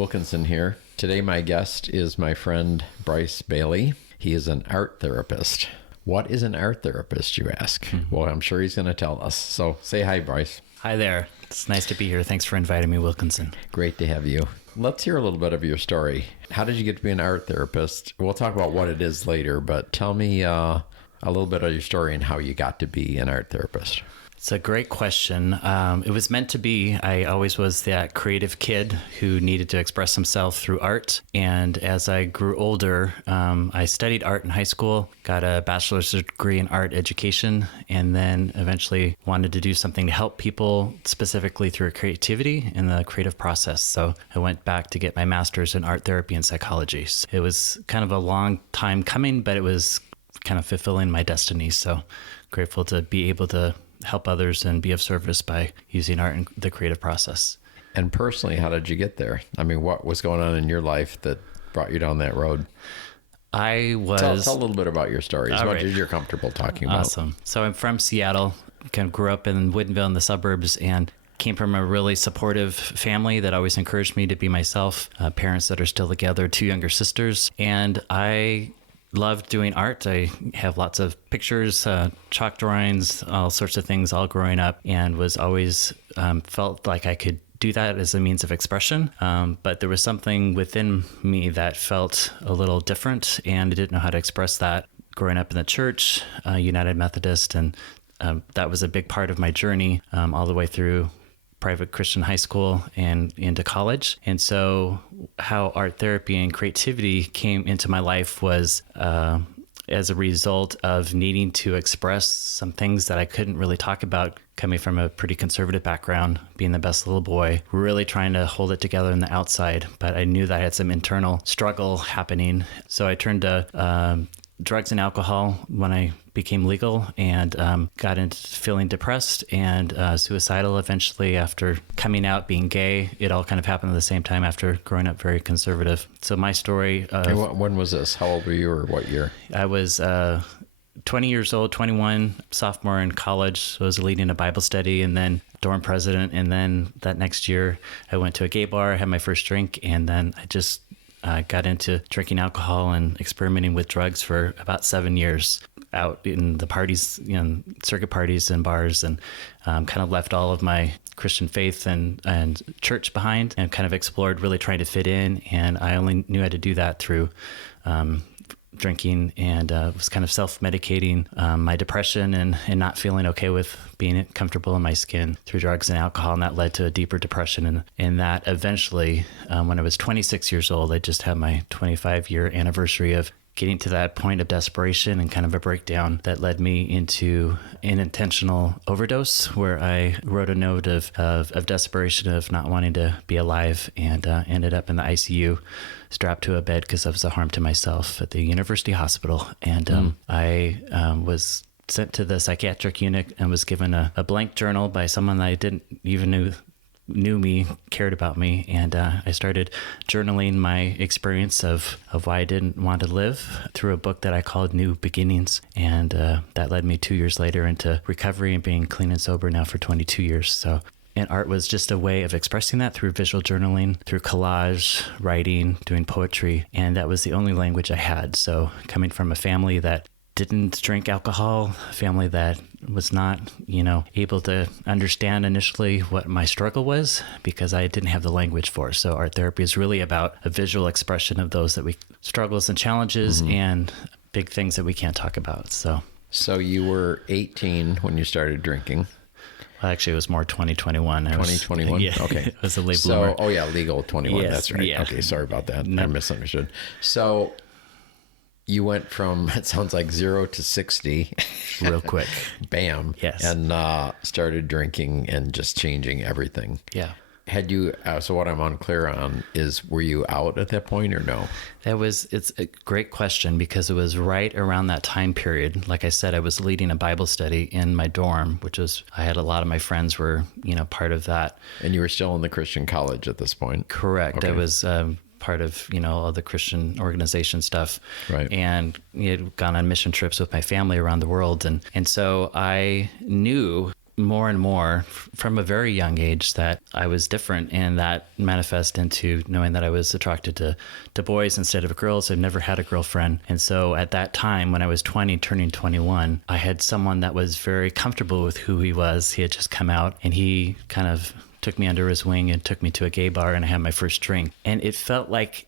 Wilkinson here. Today my guest is my friend Bryce Bailey. He is an art therapist. What is an art therapist, you ask? Well, I'm sure he's going to tell us. So say hi, Bryce. Hi there. It's nice to be here. Thanks for inviting me, Wilkinson. Great to have you. Let's hear a little bit of your story. How did you get to be an art therapist? We'll talk about what it is later, but tell me a little bit of your story and how you got to be an art therapist. It's a great question. It was meant to be. I always was that creative kid who needed to express himself through art. And as I grew older, I studied art in high school, got a bachelor's degree in art education, and then eventually wanted to do something to help people specifically through creativity and the creative process. So I went back to get my master's in art therapy and psychology. So it was kind of a long time coming, but it was kind of fulfilling my destiny. So grateful to be able to help others and be of service by using art in the creative process. And personally, how did you get there? I mean, what was going on in your life that brought you down that road? Tell a little bit about your story, as much as you're comfortable talking about. Awesome. So I'm from Seattle, kind of grew up in Woodinville in the suburbs, and came from a really supportive family that always encouraged me to be myself, parents that are still together, 2 younger sisters. And I loved doing art. I have lots of pictures, chalk drawings, all sorts of things all growing up, and was always felt like I could do that as a means of expression. But there was something within me that felt a little different, and I didn't know how to express that. Growing up in the church, United Methodist, and that was a big part of my journey all the way through private Christian high school and into college. And so how art therapy and creativity came into my life was as a result of needing to express some things that I couldn't really talk about, coming from a pretty conservative background, being the best little boy, really trying to hold it together on the outside. But I knew that I had some internal struggle happening. So I turned to drugs and alcohol when I became legal, and got into feeling depressed and suicidal eventually after coming out, being gay. It all kind of happened at the same time after growing up very conservative. So my story... when was this? How old were you, or what year? I was 20 years old, 21, sophomore in college. So I was leading a Bible study and then dorm president. And then that next year I went to a gay bar, had my first drink, and then I just got into drinking alcohol and experimenting with drugs for about 7 years out in the parties, circuit parties and bars, and kind of left all of my Christian faith and church behind, and kind of explored really trying to fit in. And I only knew how to do that through drinking, and was kind of self-medicating my depression and not feeling okay with being comfortable in my skin through drugs and alcohol. And that led to a deeper depression. And that eventually, when I was 26 years old, I just had my 25-year anniversary of getting to that point of desperation and kind of a breakdown that led me into an intentional overdose, where I wrote a note of desperation, of not wanting to be alive, and ended up in the ICU, strapped to a bed because I was a harm to myself at the university hospital. And I was sent to the psychiatric unit and was given a blank journal by someone that I didn't even knew me, cared about me. And I started journaling my experience of why I didn't want to live through a book that I called New Beginnings. And that led me 2 years later into recovery and being clean and sober now for 22 years. So, and art was just a way of expressing that through visual journaling, through collage, writing, doing poetry. And that was the only language I had. So coming from a family that didn't drink alcohol, a family that was not, able to understand initially what my struggle was, because I didn't have the language for it. So art therapy is really about a visual expression of those struggles and challenges and big things that we can't talk about. So you were 18 when you started drinking. Well, actually, it was more 2021. 2021? Yeah, okay. It was a late bloomer. Legal 21. Yes, that's right. yeah. Okay, sorry about that. No. I misunderstood. So you went from, it sounds like 0 to 60. Real quick. Bam. Yes. And started drinking and just changing everything. Yeah. Had you, so what I'm unclear on is, were you out at that point or no? It's a great question, because it was right around that time period. Like I said, I was leading a Bible study in my dorm, I had a lot of my friends were, part of that. And you were still in the Christian college at this point? Correct. Okay. I was part of, all the Christian organization stuff. Right. And had gone on mission trips with my family around the world. And so I knew more and more from a very young age that I was different, and that manifest into knowing that I was attracted to boys instead of girls. I've never had a girlfriend. And so at that time, when I was 20, turning 21, I had someone that was very comfortable with who he was. He had just come out, and he kind of took me under his wing and took me to a gay bar, and I had my first drink. And it felt like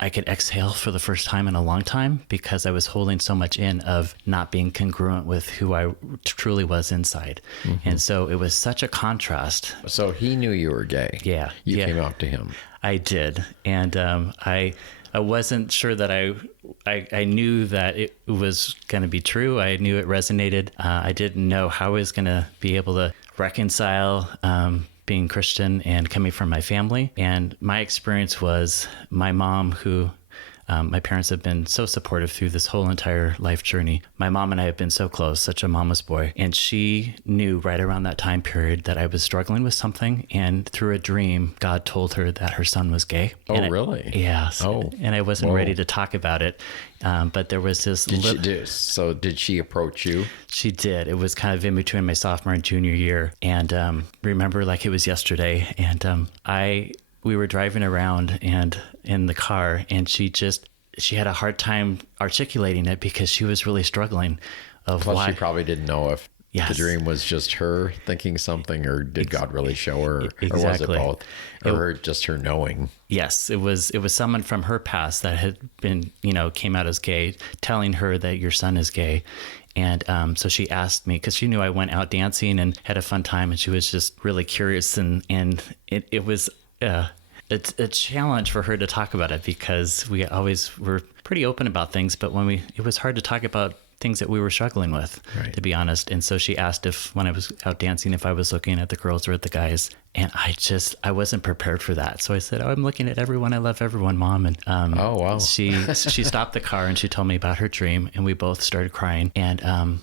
I could exhale for the first time in a long time, because I was holding so much in of not being congruent with who I truly was inside. Mm-hmm. And so it was such a contrast. So he knew you were gay. Yeah. You came out to him. I did. And I wasn't sure that I knew that it was going to be true. I knew it resonated. I didn't know how I was going to be able to reconcile being Christian and coming from my family. And my experience was my mom, who my parents have been so supportive through this whole entire life journey. My mom and I have been so close, such a mama's boy. And she knew right around that time period that I was struggling with something. And through a dream, God told her that her son was gay. Oh, really? Yes. Oh. And I wasn't ready to talk about it. But there was this... So did she approach you? She did. It was kind of in between my sophomore and junior year. And remember like it was yesterday. And we were driving around and in the car, and she had a hard time articulating it because she was really struggling of Plus why. she probably didn't know if the dream was just her thinking something, or did God really show her, exactly. or was it both, or just her knowing? Yes, it was someone from her past that had been, came out as gay, telling her that your son is gay. And so she asked me, because she knew I went out dancing and had a fun time, and she was just really curious, and it was it's a challenge for her to talk about it, because we always were pretty open about things, but it was hard to talk about things that we were struggling with, right, to be honest. And so she asked when I was out dancing, if I was looking at the girls or at the guys, and I wasn't prepared for that. So I said, I'm looking at everyone. I love everyone, Mom. And oh, wow. she stopped the car and she told me about her dream, and we both started crying. And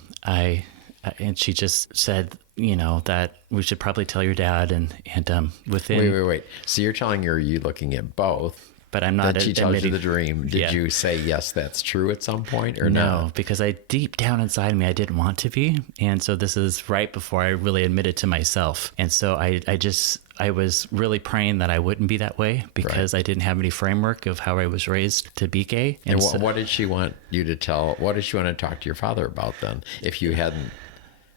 and she just said, that we should probably tell your dad. And within... Wait. So you're telling her, you looking at both, but I'm not that she tells you the dream. Did you say, yes, that's true at some point, or no? No, because deep down inside me, I didn't want to be. And so this is right before I really admitted to myself. And so I was really praying that I wouldn't be that way, because I didn't have any framework of how I was raised to be gay. And what did she want you to tell? What did she want to talk to your father about then, if you hadn't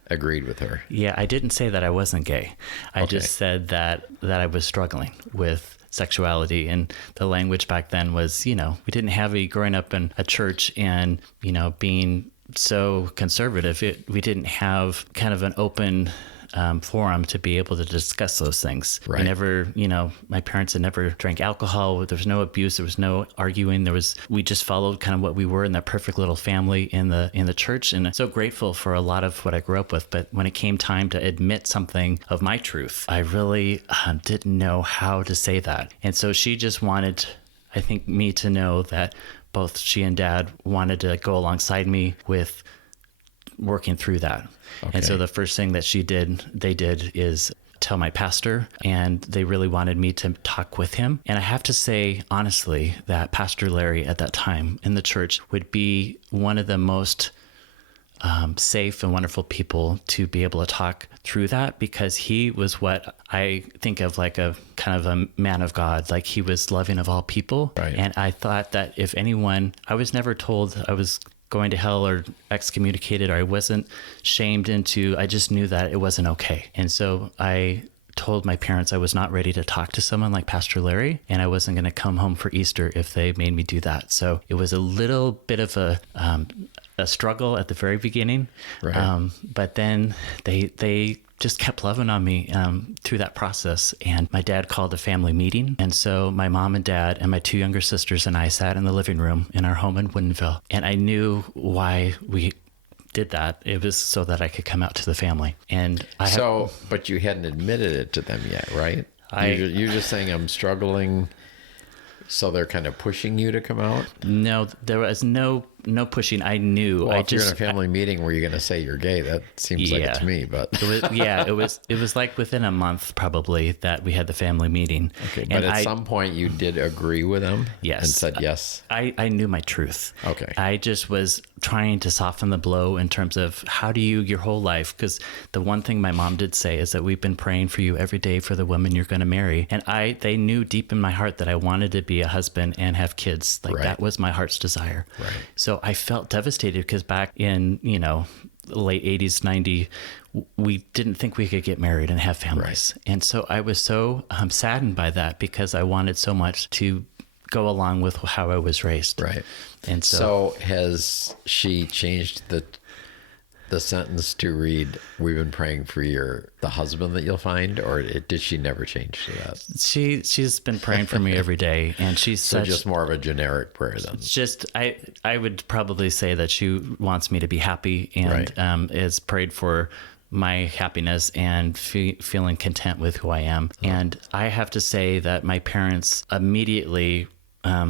agreed with her? Yeah, I didn't say that I wasn't gay. I just said that I was struggling with sexuality, and the language back then was, we didn't have growing up in a church and, being so conservative, we didn't have kind of an open forum to be able to discuss those things. Right. I never, my parents had never drank alcohol. There was no abuse. There was no arguing. We just followed kind of what we were in that perfect little family in the church. And I'm so grateful for a lot of what I grew up with. But when it came time to admit something of my truth, I really didn't know how to say that. And so she just wanted, I think, me to know that both she and Dad wanted to go alongside me with working through that. Okay. And so the first thing that they did is tell my pastor, and they really wanted me to talk with him. And I have to say, honestly, that Pastor Larry at that time in the church would be one of the most safe and wonderful people to be able to talk through that, because he was what I think of like a kind of a man of God. Like, he was loving of all people. Right. And I thought that if anyone, I was never told I was going to hell or excommunicated, or I wasn't shamed into, I just knew that it wasn't okay. And so I told my parents I was not ready to talk to someone like Pastor Larry, and I wasn't going to come home for Easter if they made me do that. So it was a little bit of a struggle at the very beginning. Right. But then they just kept loving on me through that process. And my dad called a family meeting. And so my mom and dad and my two younger sisters and I sat in the living room in our home in Woodinville. And I knew why we did that. It was so that I could come out to the family. And but you hadn't admitted it to them yet, right? You're just saying, I'm struggling. So they're kind of pushing you to come out? No, there was no no pushing. I knew. Well, if you're in a family meeting where you're going to say you're gay, that seems like it to me. But it was like within a month probably that we had the family meeting. Okay, but at some point you did agree with them. Yes, and said yes. I knew my truth. Okay, I just was trying to soften the blow in terms of how do you your whole life, because the one thing my mom did say is that we've been praying for you every day for the woman you're going to marry, and they knew deep in my heart that I wanted to be a husband and have kids. Like that was my heart's desire. Right. So I felt devastated because back in late 80s, 90, we didn't think we could get married and have families. Right. And so I was so saddened by that because I wanted so much to go along with how I was raised. Right. And so has she changed the sentence to read, "We've been praying for the husband that you'll find," or did she never change to that? She's been praying for me every day, and she's so just more of a generic prayer then. Just I would probably say that she wants me to be happy and is prayed for my happiness and feeling content with who I am. Oh. And I have to say that my parents immediately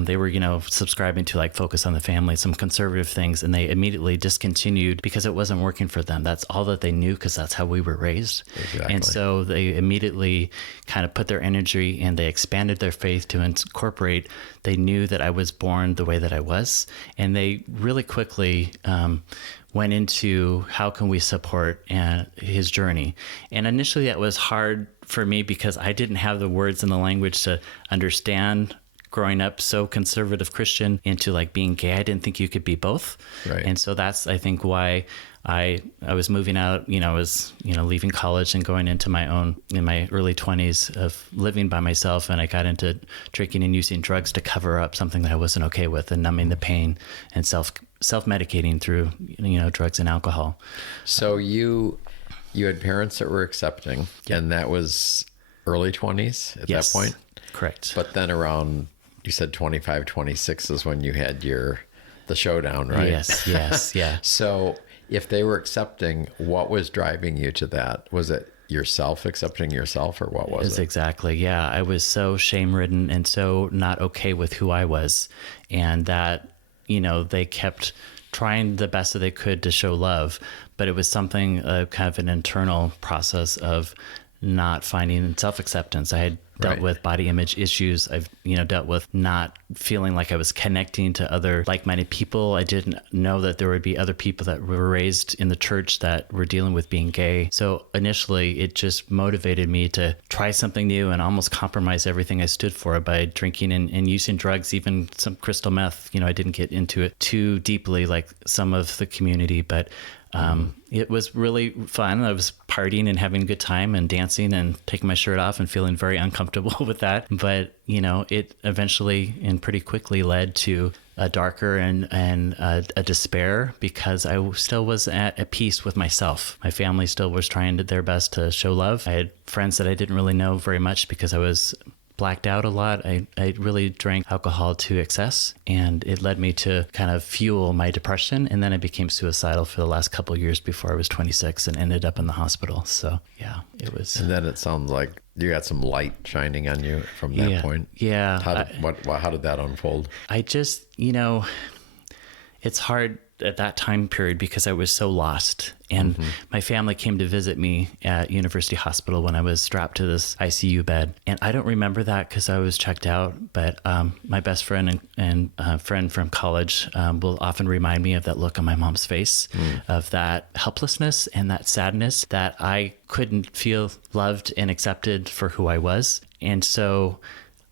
they were, subscribing to like focus on the family, some conservative things, and they immediately discontinued because it wasn't working for them. That's all that they knew because that's how we were raised. Exactly. And so they immediately kind of put their energy and they expanded their faith to incorporate. They knew that I was born the way that I was, and they really quickly went into how can we support his journey. And initially that was hard for me because I didn't have the words and the language to understand growing up so conservative Christian into like being gay. I didn't think you could be both. Right. And so that's, I think, why I was moving out, I was, leaving college and going into my own, in my early 20s of living by myself. And I got into drinking and using drugs to cover up something that I wasn't okay with and numbing the pain and self-medicating through, drugs and alcohol. So you had parents that were accepting, and that was early 20s at that point? Correct. But then around, you said 25, 26 is when you had the showdown, right? Yes, yeah. So if they were accepting, what was driving you to that? Was it yourself accepting yourself, or what was it? Exactly, yeah. I was so shame-ridden and so not okay with who I was. And that, they kept trying the best that they could to show love, but it was something, kind of an internal process of not finding self-acceptance. I had dealt with body image issues. I've, dealt with not feeling like I was connecting to other like-minded people. I didn't know that there would be other people that were raised in the church that were dealing with being gay. So initially it just motivated me to try something new and almost compromise everything I stood for by drinking and using drugs, even some crystal meth. I didn't get into it too deeply like some of the community, but it was really fun. I was partying and having a good time and dancing and taking my shirt off and feeling very uncomfortable with that. But, it eventually and pretty quickly led to a darker and a despair because I still was at peace with myself. My family still was trying their best to show love. I had friends that I didn't really know very much because I was blacked out a lot. I really drank alcohol to excess, and it led me to kind of fuel my depression. And then I became suicidal for the last couple of years before I was 26 and ended up in the hospital. So yeah, it was. And then it sounds like you got some light shining on you from that point. Yeah. How did that unfold? I just, it's hard at that time period because I was so lost. And my family came to visit me at University Hospital when I was strapped to this ICU bed. And I don't remember that because I was checked out. But my best friend and friend from college will often remind me of that look on my mom's face, of that helplessness and that sadness that I couldn't feel loved and accepted for who I was. And so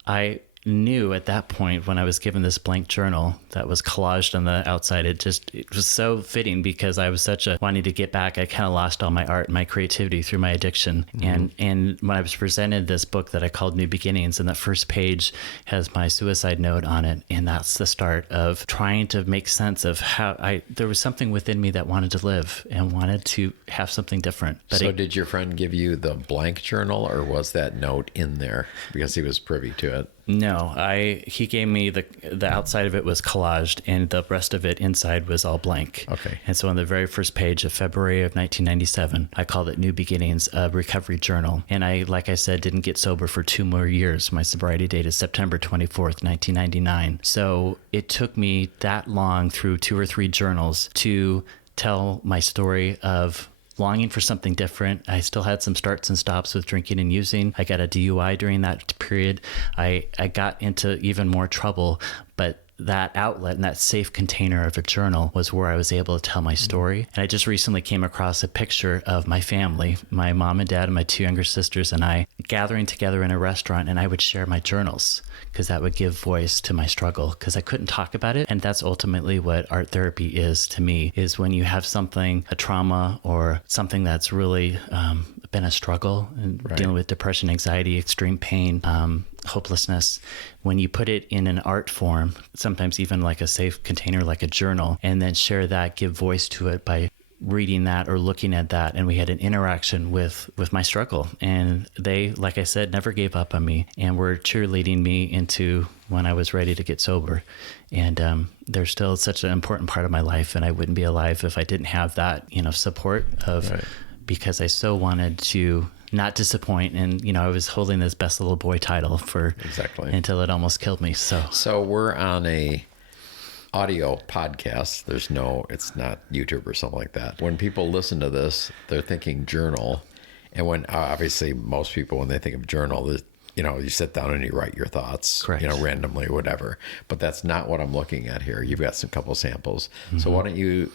I knew at that point when I was given this blank journal that was collaged on the outside, it was so fitting because I was wanting to get back. I kind of lost all my art and my creativity through my addiction. And when I was presented this book that I called New Beginnings, and the first page has my suicide note on it. And that's the start of trying to make sense of how there was something within me that wanted to live and wanted to have something different. But so did your friend give you the blank journal, or was that note in there because he was privy to it? No, he gave me the outside of it was collaged and the rest of it inside was all blank. Okay. And so on the very first page of February of 1997, I called it New Beginnings, a recovery journal. And I, like I said, didn't get sober for 2 more years. My sobriety date is September 24th, 1999. So it took me that long through 2 or 3 journals to tell my story of longing for something different. I still had some starts and stops with drinking and using. I got a DUI during that period. I got into even more trouble, but that outlet and that safe container of a journal was where I was able to tell my story. And I just recently came across a picture of my family, my mom and dad and my 2 younger sisters and I gathering together in a restaurant, and I would share my journals because that would give voice to my struggle because I couldn't talk about it. And that's ultimately what art therapy is to me, is when you have something, a trauma or something that's really been a struggle and dealing with depression, anxiety, extreme pain, hopelessness, when you put it in an art form, sometimes even like a safe container, like a journal, and then share that, give voice to it by reading that or looking at that. And we had an interaction with my struggle, and they, like I said, never gave up on me and were cheerleading me into when I was ready to get sober. And they're still such an important part of my life, and I wouldn't be alive if I didn't have that, support of, because I so wanted to not disappoint. And, I was holding this best little boy title for until it almost killed me. So we're on a audio podcast. It's not YouTube or something like that. When people listen to this, they're thinking journal. And when obviously most people, when they think of journal, you sit down and you write your thoughts, randomly or whatever. But that's not what I'm looking at here. You've got some couple samples. Mm-hmm. So why don't you,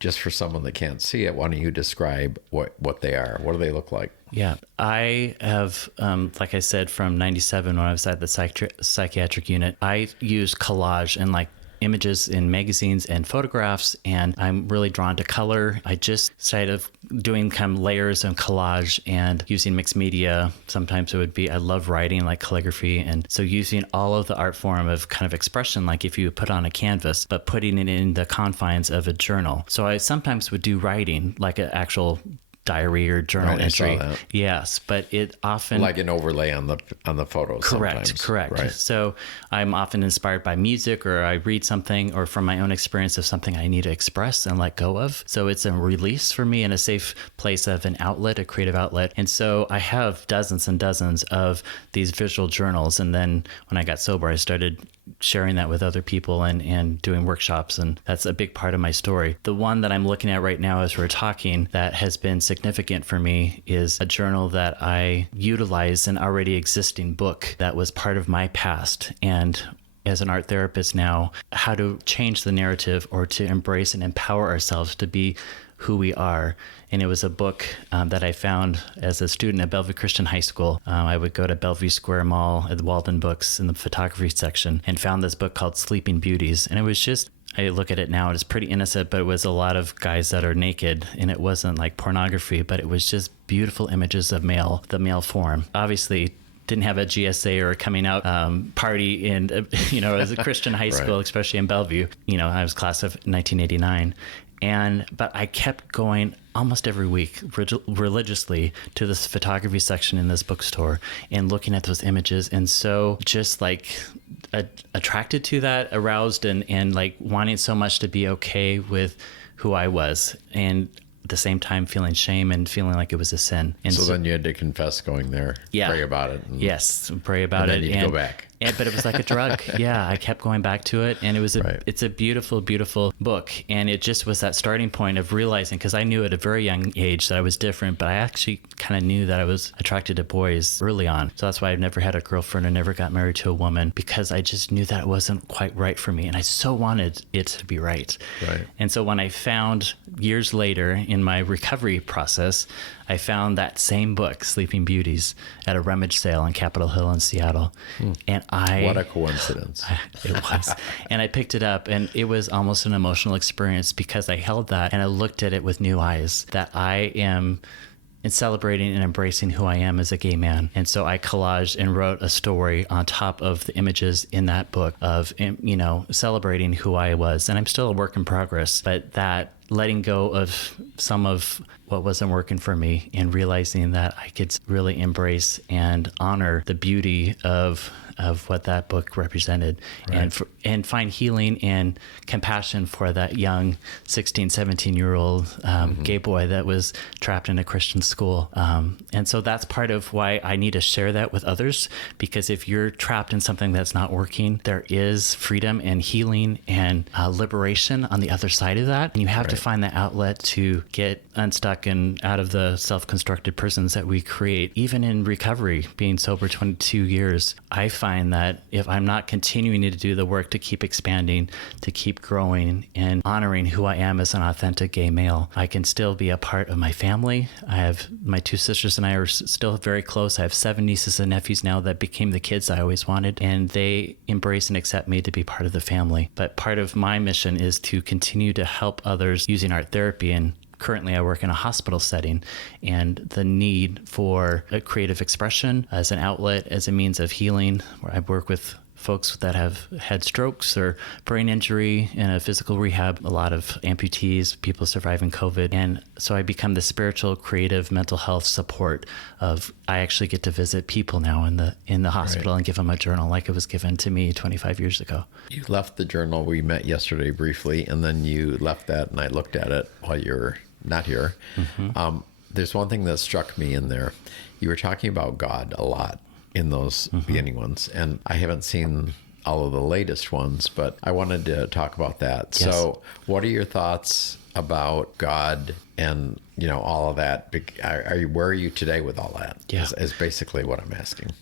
just for someone that can't see it, why don't you describe what they are? What do they look like? Yeah, I have, like I said, from 97 when I was at the psychiatric unit, I used collage and images in magazines and photographs, and I'm really drawn to color. I just started doing kind of layers and collage and using mixed media. Sometimes it would be, I love writing, like calligraphy, and so using all of the art form of kind of expression, like if you put on a canvas, but putting it in the confines of a journal. So I sometimes would do writing, like an actual diary or journal entry. Yes, but it often like an overlay on the photos. Correct. Right. So I'm often inspired by music, or I read something, or from my own experience of something I need to express and let go of. So it's a release for me and a safe place of an outlet, a creative outlet. And so I have dozens and dozens of these visual journals. And then when I got sober, I started sharing that with other people and doing workshops. And that's a big part of my story. The one that I'm looking at right now as we're talking that has been significant for me is a journal that I utilized an already existing book that was part of my past. And as an art therapist now, how to change the narrative or to embrace and empower ourselves to be who we are. And it was a book that I found as a student at Bellevue Christian High School. I would go to Bellevue Square Mall at the Walden Books in the photography section and found this book called Sleeping Beauties. And it was just, I look at it now, it's pretty innocent, but it was a lot of guys that are naked, and it wasn't like pornography, but it was just beautiful images of the male form. Obviously, didn't have a GSA or a coming out party in, as a Christian high school, especially in Bellevue. I was class of 1989. But I kept going almost every week religiously to this photography section in this bookstore and looking at those images. And so just attracted to that, aroused and wanting so much to be okay with who I was. And at the same time feeling shame and feeling like it was a sin. And so then you had to confess going there, pray about it. Yes, pray about it. And then you go back. But it was like a drug. Yeah, I kept going back to it. And it's a beautiful, beautiful book. And it just was that starting point of realizing, because I knew at a very young age that I was different, but I actually kind of knew that I was attracted to boys early on. So that's why I've never had a girlfriend. I never got married to a woman, because I just knew that it wasn't quite right for me. And I so wanted it to be right. And so when I found years later in my recovery process, I found that same book, Sleeping Beauties, at a rummage sale on Capitol Hill in Seattle. And what a coincidence. It was. And I picked it up, and it was almost an emotional experience, because I held that and I looked at it with new eyes, that I am celebrating and embracing who I am as a gay man. And so I collaged and wrote a story on top of the images in that book of, celebrating who I was. And I'm still a work in progress, but that letting go of some of what wasn't working for me, and realizing that I could really embrace and honor the beauty of what that book represented, Right. and find healing and compassion for that young 16, 17-year-old gay boy that was trapped in a Christian school. And so that's part of why I need to share that with others, because if you're trapped in something that's not working, there is freedom and healing and liberation on the other side of that. And you have to find the outlet to get unstuck and out of the self-constructed prisons that we create. Even in recovery, being sober 22 years, I find that if I'm not continuing to do the work to keep expanding, to keep growing and honoring who I am as an authentic gay male, I can still be a part of my family. I have my two sisters and I are still very close. I have 7 nieces and nephews now that became the kids I always wanted, and they embrace and accept me to be part of the family. But part of my mission is to continue to help others using art therapy. And currently I work in a hospital setting, and the need for a creative expression as an outlet, as a means of healing, where I work with folks that have had strokes or brain injury in a physical rehab, a lot of amputees, people surviving COVID. And so I become the spiritual, creative, mental health support of, I actually get to visit people now in the hospital and give them a journal like it was given to me 25 years ago. You left the journal. We met yesterday briefly, and then you left that, and I looked at it while you were not here. Mm-hmm. There's one thing that struck me in there. You were talking about God a lot in those beginning ones, and I haven't seen all of the latest ones, but I wanted to talk about that. Yes. So what are your thoughts about God and, all of that? Where are you today with all that? Yeah. Is basically what I'm asking.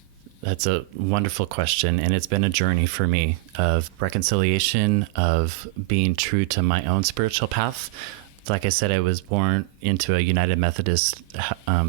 That's a wonderful question. And it's been a journey for me of reconciliation, of being true to my own spiritual path. Like I said, I was born into a United Methodist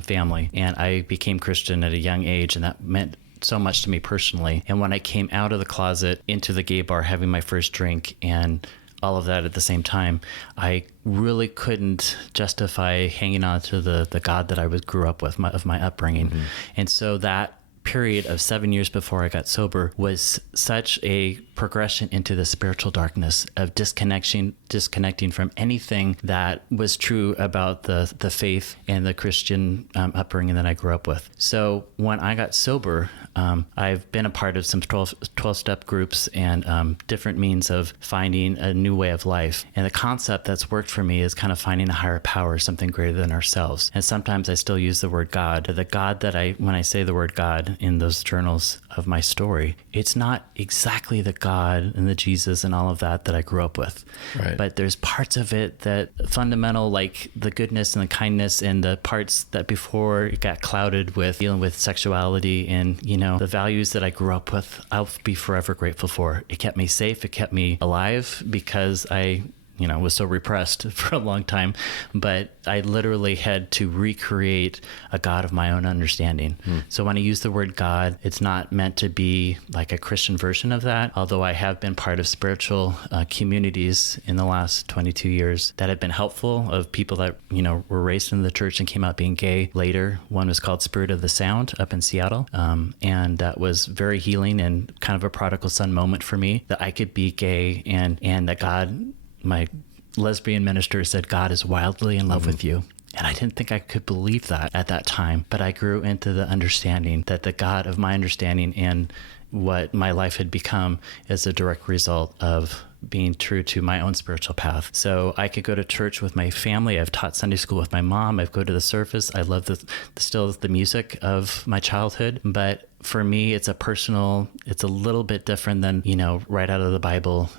family, and I became Christian at a young age, and that meant so much to me personally. And when I came out of the closet into the gay bar, having my first drink and all of that at the same time, I really couldn't justify hanging on to the God that I grew up with, of my upbringing. Mm-hmm. And so that period of 7 years before I got sober was such a progression into the spiritual darkness of disconnecting from anything that was true about the faith and the Christian upbringing that I grew up with. So when I got sober, I've been a part of some 12-step groups and different means of finding a new way of life. And the concept that's worked for me is kind of finding a higher power, something greater than ourselves. And sometimes I still use the word God. The God that when I say the word God in those journals of my story, it's not exactly the God and the Jesus and all of that I grew up with. Right. But there's parts of it that fundamental, like the goodness and the kindness, and the parts that before it got clouded with dealing with sexuality and, the values that I grew up with, I'll be forever grateful for. It kept me safe. It kept me alive because I was so repressed for a long time, but I literally had to recreate a God of my own understanding. So when I use the word God, it's not meant to be like a Christian version of that, although I have been part of spiritual communities in the last 22 years that have been helpful, of people that, were raised in the church and came out being gay later. One was called Spirit of the Sound up in Seattle. And that was very healing and kind of a prodigal son moment for me, that I could be gay and that God, my lesbian minister, said, God is wildly in love with you. And I didn't think I could believe that at that time, but I grew into the understanding that the God of my understanding and what my life had become is a direct result of being true to my own spiritual path. So I could go to church with my family. I've taught Sunday school with my mom. I've go to the service. I love still the music of my childhood, but for me, it's a little bit different than, right out of the Bible.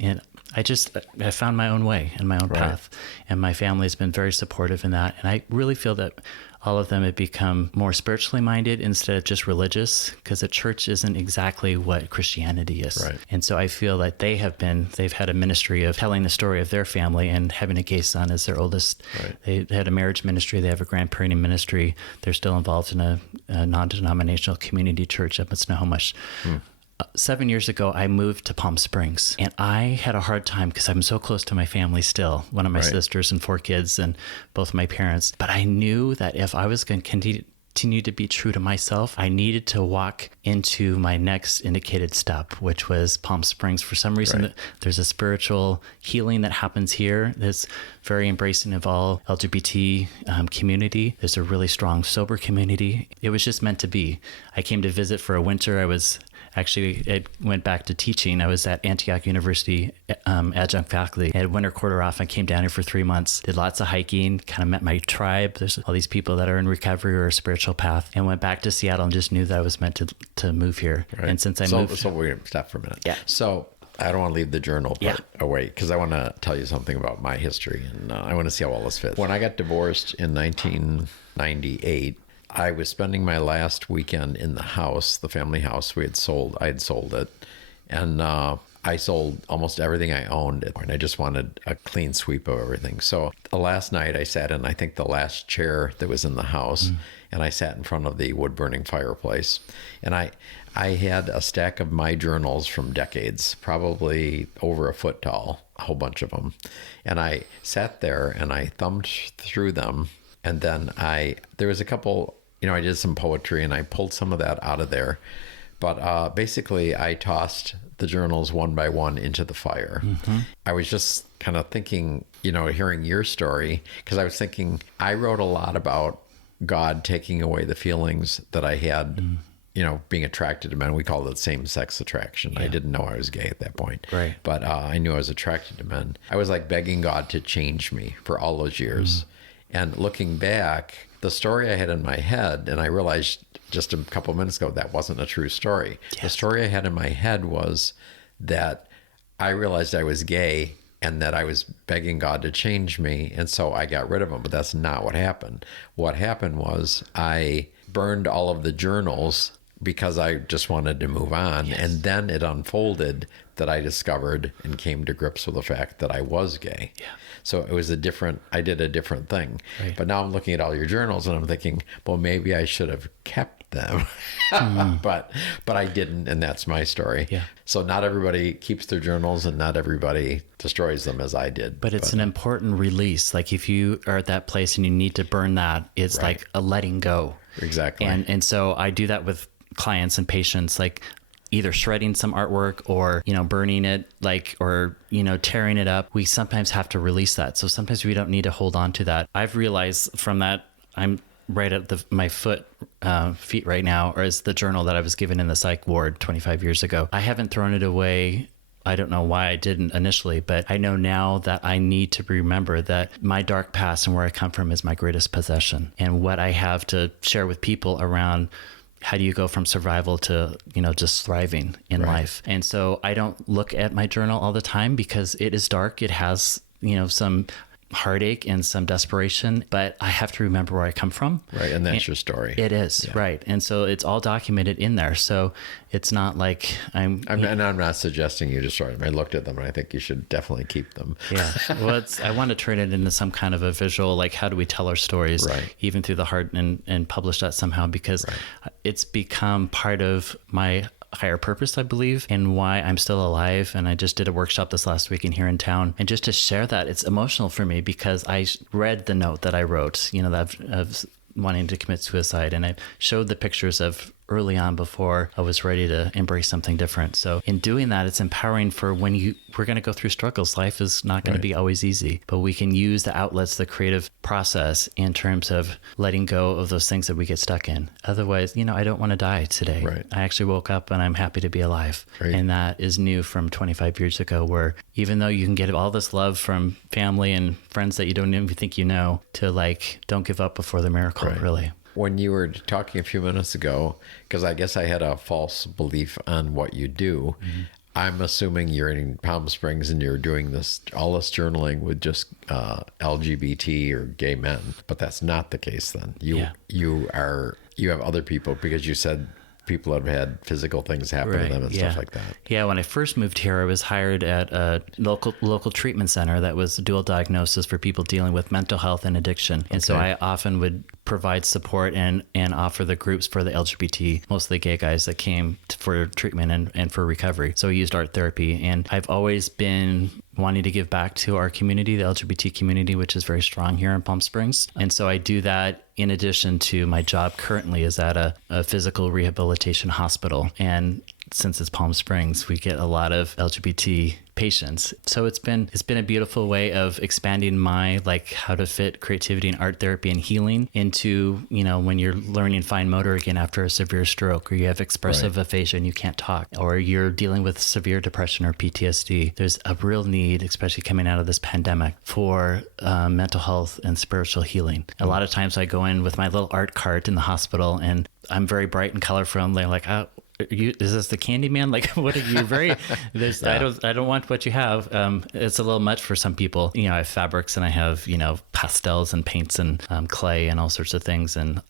And I found my own way and my own path, and my family has been very supportive in that. And I really feel that all of them have become more spiritually minded instead of just religious, because the church isn't exactly what Christianity is. Right. And so I feel that they've had a ministry of telling the story of their family and having a gay son as their oldest. Right. They had a marriage ministry. They have a grandparenting ministry. They're still involved in a non-denominational community church up in Snohomish. 7 years ago, I moved to Palm Springs, and I had a hard time because I'm so close to my family still, one of my sisters and 4 kids and both my parents. But I knew that if I was going to continue to be true to myself, I needed to walk into my next indicated step, which was Palm Springs. For some reason, Right. there's a spiritual healing that happens here that's very embracing of all LGBT community. There's a really strong sober community. It was just meant to be. I came to visit for a winter. I went back to teaching. I was at Antioch University adjunct faculty. I had winter quarter off. I came down here for 3 months, did lots of hiking, kind of met my tribe. There's all these people that are in recovery or a spiritual path, and went back to Seattle and just knew that I was meant to move here. Right. And since I moved... So we're going to stop for a minute. Yeah. So I don't want to leave the journal part away because I want to tell you something about my history, and I want to see how all this fits. When I got divorced in 1998, I was spending my last weekend in the house, the family house I had sold it. And I sold almost everything I owned. And I just wanted a clean sweep of everything. So the last night I sat in, I think, the last chair that was in the house. And I sat in front of the wood burning fireplace. And I had a stack of my journals from decades, probably over a foot tall, a whole bunch of them. And I sat there and I thumbed through them. And then there was a couple... I did some poetry and I pulled some of that out of there. But basically, I tossed the journals one by one into the fire. Mm-hmm. I was just kind of thinking, hearing your story, because I was thinking, I wrote a lot about God taking away the feelings that I had, being attracted to men. We called it same-sex attraction. Yeah. I didn't know I was gay at that point. Right. But I knew I was attracted to men. I was like begging God to change me for all those years. And looking back, the story I had in my head, and I realized just a couple of minutes ago that wasn't a true story. Yes. The story I had in my head was that I realized I was gay and that I was begging God to change me, and so I got rid of him. But that's not what happened. What happened was I burned all of the journals because I just wanted to move on. Yes. And then it unfolded that I discovered and came to grips with the fact that I was gay. Yeah. So it was I did a different thing. Right. But now I'm looking at all your journals and I'm thinking, well, maybe I should have kept them. But I didn't, and that's my story. Yeah. So not everybody keeps their journals and not everybody destroys them as I did. But it's an important release. Like if you are at that place and you need to burn that, it's right. like a letting go. Exactly. And so I do that with clients and patients, like either shredding some artwork or, burning it, or, tearing it up. We sometimes have to release that. So sometimes we don't need to hold on to that. I've realized from that, I'm right at my feet right now, or is the journal that I was given in the psych ward 25 years ago. I haven't thrown it away. I don't know why I didn't initially, but I know now that I need to remember that my dark past and where I come from is my greatest possession, and what I have to share with people around how do you go from survival to, just thriving in life. And so I don't look at my journal all the time because it is dark. It has, some heartache and some desperation, but I have to remember where I come from. Right. And that's your story. It is. Yeah. Right. And so it's all documented in there. So it's not like and I'm not suggesting you destroy them. I looked at them and I think you should definitely keep them. Yeah. Well, I want to turn it into some kind of a visual, like how do we tell our stories, even through the heart, and publish that somehow, because it's become part of my higher purpose, I believe, and why I'm still alive. And I just did a workshop this last week here in town. And just to share that, it's emotional for me because I read the note that I wrote, of wanting to commit suicide. And I showed the pictures of early on before I was ready to embrace something different. So in doing that, it's empowering for when we're going to go through struggles. Life is not going to be always easy, but we can use the outlets, the creative process in terms of letting go of those things that we get stuck in. Otherwise, I don't want to die today. Right. I actually woke up and I'm happy to be alive. Right. And that is new from 25 years ago, where even though you can get all this love from family and friends that you don't even think to don't give up before the miracle, really. When you were talking a few minutes ago, because I guess I had a false belief on what you do, I'm assuming you're in Palm Springs and you're doing all this journaling with just LGBT or gay men, but that's not the case then. You have other people, because you said people have had physical things happen to them and stuff like that. Yeah, when I first moved here, I was hired at a local treatment center that was dual diagnosis for people dealing with mental health and addiction. And so I often would provide support and offer the groups for the LGBT, mostly gay guys that came for treatment and for recovery. So I used art therapy, and I've always been wanting to give back to our community, the LGBT community, which is very strong here in Palm Springs. And so I do that in addition to my job currently is at a physical rehabilitation hospital. And since it's Palm Springs, we get a lot of LGBT patients. So it's been a beautiful way of expanding my, like, how to fit creativity and art therapy and healing into, when you're learning fine motor again after a severe stroke, or you have expressive aphasia and you can't talk, or you're dealing with severe depression or PTSD. There's a real need, especially coming out of this pandemic, for mental health and spiritual healing. A lot of times I go in with my little art cart in the hospital and I'm very bright and colorful. And they're like, is this the Candyman? Like, what are you very, there's, I don't want what you have. It's a little much for some people. I have fabrics and I have, pastels and paints and clay and all sorts of things. And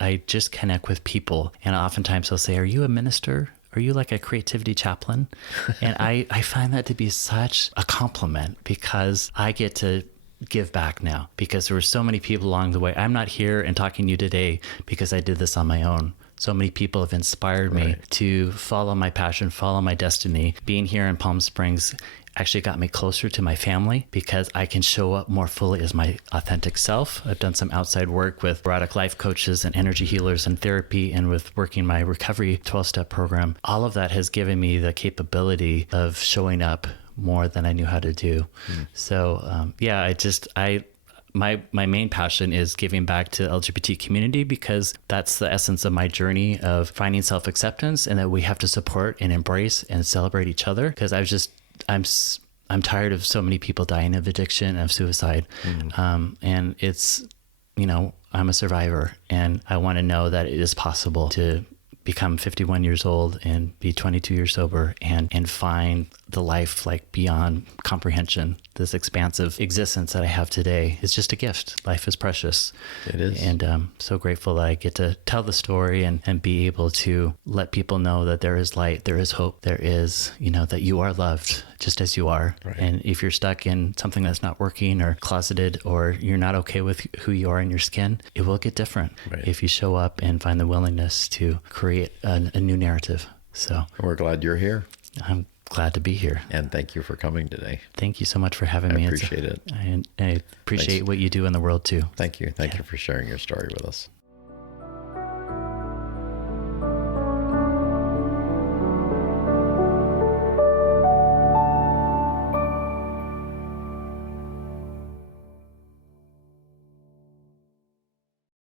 I just connect with people. And oftentimes they'll say, are you a minister? Are you like a creativity chaplain? And I find that to be such a compliment, because I get to give back now, because there were so many people along the way. I'm not here and talking to you today because I did this on my own. So many people have inspired me to follow my passion, follow my destiny. Being here in Palm Springs actually got me closer to my family, because I can show up more fully as my authentic self. I've done some outside work with erotic life coaches and energy healers and therapy, and with working my recovery 12-step program. All of that has given me the capability of showing up more than I knew how to do. So my main passion is giving back to the LGBT community, because that's the essence of my journey of finding self-acceptance, and that we have to support and embrace and celebrate each other. Because I'm tired of so many people dying of addiction and of suicide. And it's, I'm a survivor, and I want to know that it is possible to become 51 years old and be 22 years sober and find the life like beyond comprehension. This expansive existence that I have today is just a gift. Life is precious. It is. And I'm so grateful that I get to tell the story and be able to let people know that there is light, there is hope, there is, that you are loved just as you are. Right. And if you're stuck in something that's not working, or closeted, or you're not okay with who you are in your skin, it will get different if you show up and find the willingness to create a new narrative. So we're glad you're here. I'm glad to be here. And thank you for coming today. Thank you so much for having me. I appreciate it. I appreciate what you do in the world too. Thank you. Thank you for sharing your story with us.